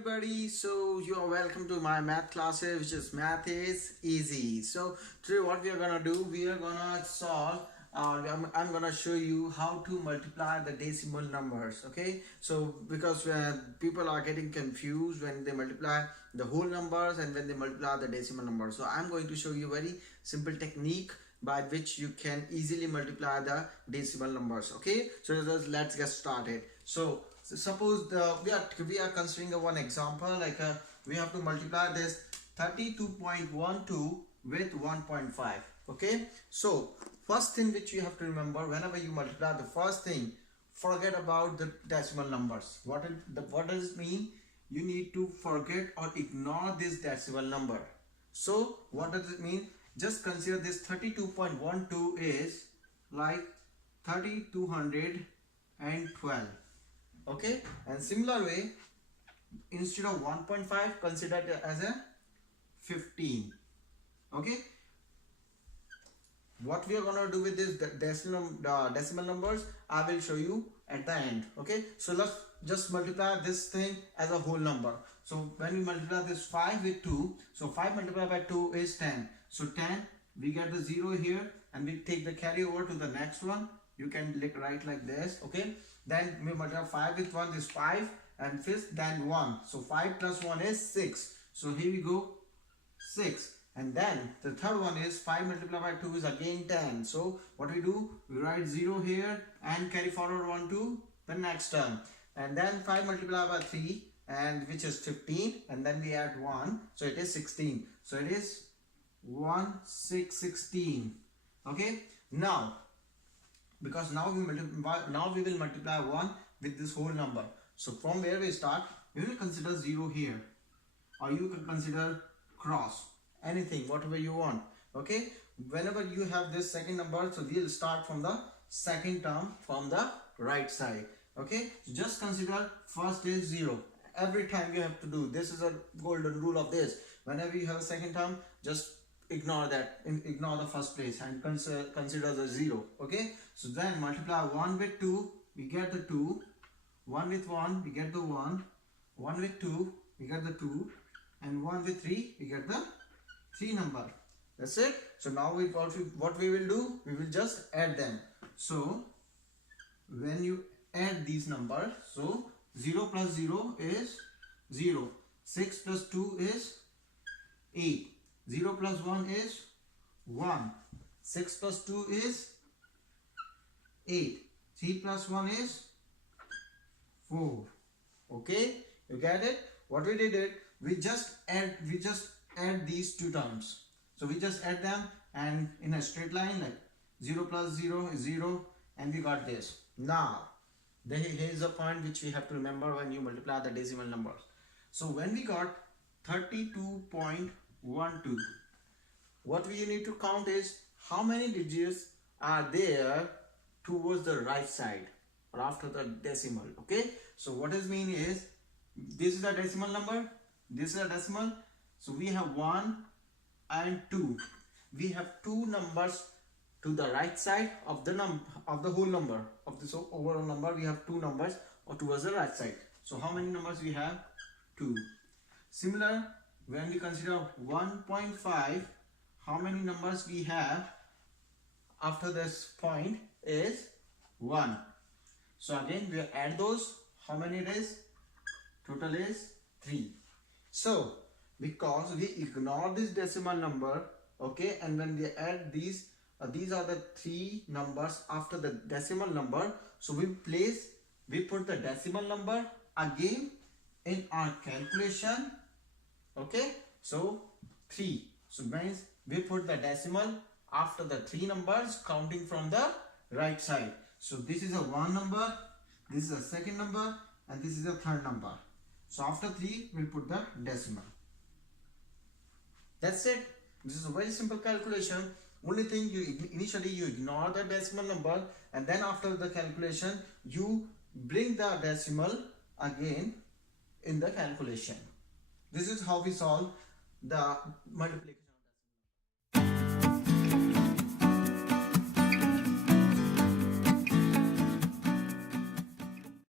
everybody, so you are welcome to my math classes, which is Math is Easy. So today what we are gonna do, we are gonna solve I'm gonna show you how to multiply the decimal numbers. Okay, so because people are getting confused when they multiply the whole numbers and when they multiply the decimal numbers, so I'm going to show you a very simple technique by which you can easily multiply the decimal numbers. Okay, so let's get started. So suppose we are considering one example, like we have to multiply this 32.12 with 1.5. okay, so first thing which you have to remember, whenever you multiply, the first thing, forget about the decimal numbers. What does it mean? You need to forget or ignore this decimal number. So what does it mean? Just consider this 32.12 is like 3212. okay, and similar way, instead of 1.5, consider it as a 15. okay, what we are going to do with this decimal numbers, I will show you at the end. Okay, so let's just multiply this thing as a whole number. So when we multiply this 5 with 2, so 5 multiplied by 2 is 10. So 10, we get the 0 here and we take the carry over to the next one. You can write like this. Okay, then we multiply 5 with 1 is 5, and fifth then 1. So 5 plus 1 is 6. So here we go, 6. And then the third one is 5 multiplied by 2 is again 10. So what we do, we write 0 here and carry forward 1 to the next term. And then 5 multiplied by 3, and which is 15, and then we add 1, so it is 16. So it is 1, 6, 16. Okay, now because now we will multiply 1 with this whole number. So from where we start, we will consider 0 here, or you can consider cross, anything, whatever you want. Okay, whenever you have this second number, so we'll start from the second term from the right side. Okay, so just consider first is 0. Every time you have to do this, is a golden rule of this. Whenever you have a second term, just ignore that, ignore the first place and consider the 0. Okay, so then multiply 1 with 2, we get the 2, 1 with 1, we get the 1, 1 with 2, we get the 2, and 1 with 3, we get the 3 number. That's it. So now what we will do, we will just add them. So when you add these numbers, so 0 plus 0 is 0, 6 plus 2 is 8, 0 plus 1 is 1, 6 plus 2 is 8, 3 plus 1 is 4. Okay, you get it? What we did it, we just add these two terms. So we just add them, and in a straight line, like 0 plus 0 is 0, and we got this. Now here is a point which we have to remember when you multiply the decimal numbers. So when we got 32.12, what we need to count is how many digits are there towards the right side or after the decimal. Okay, so what does mean is, this is a decimal number, this is a decimal, so we have 1 and 2. We have two numbers to the right side of the whole number, of this overall number. We have two numbers or towards the right side. So how many numbers we have? 2. Similar, when we consider 1.5, how many numbers we have after this point is 1. So again we add those. How many it is? Total is 3. So because we ignore this decimal number, okay, and when we add these are the 3 numbers after the decimal number, so we put the decimal number again in our calculation. Okay, so 3, so means we put the decimal after the 3 numbers counting from the right side. So this is a 1 number, this is a second number, and this is a third number. So after 3 we put the decimal. That's it. This is a very simple calculation. Only thing, initially you ignore the decimal number, and then after the calculation you bring the decimal again in the calculation. This is how we solve the multiplication.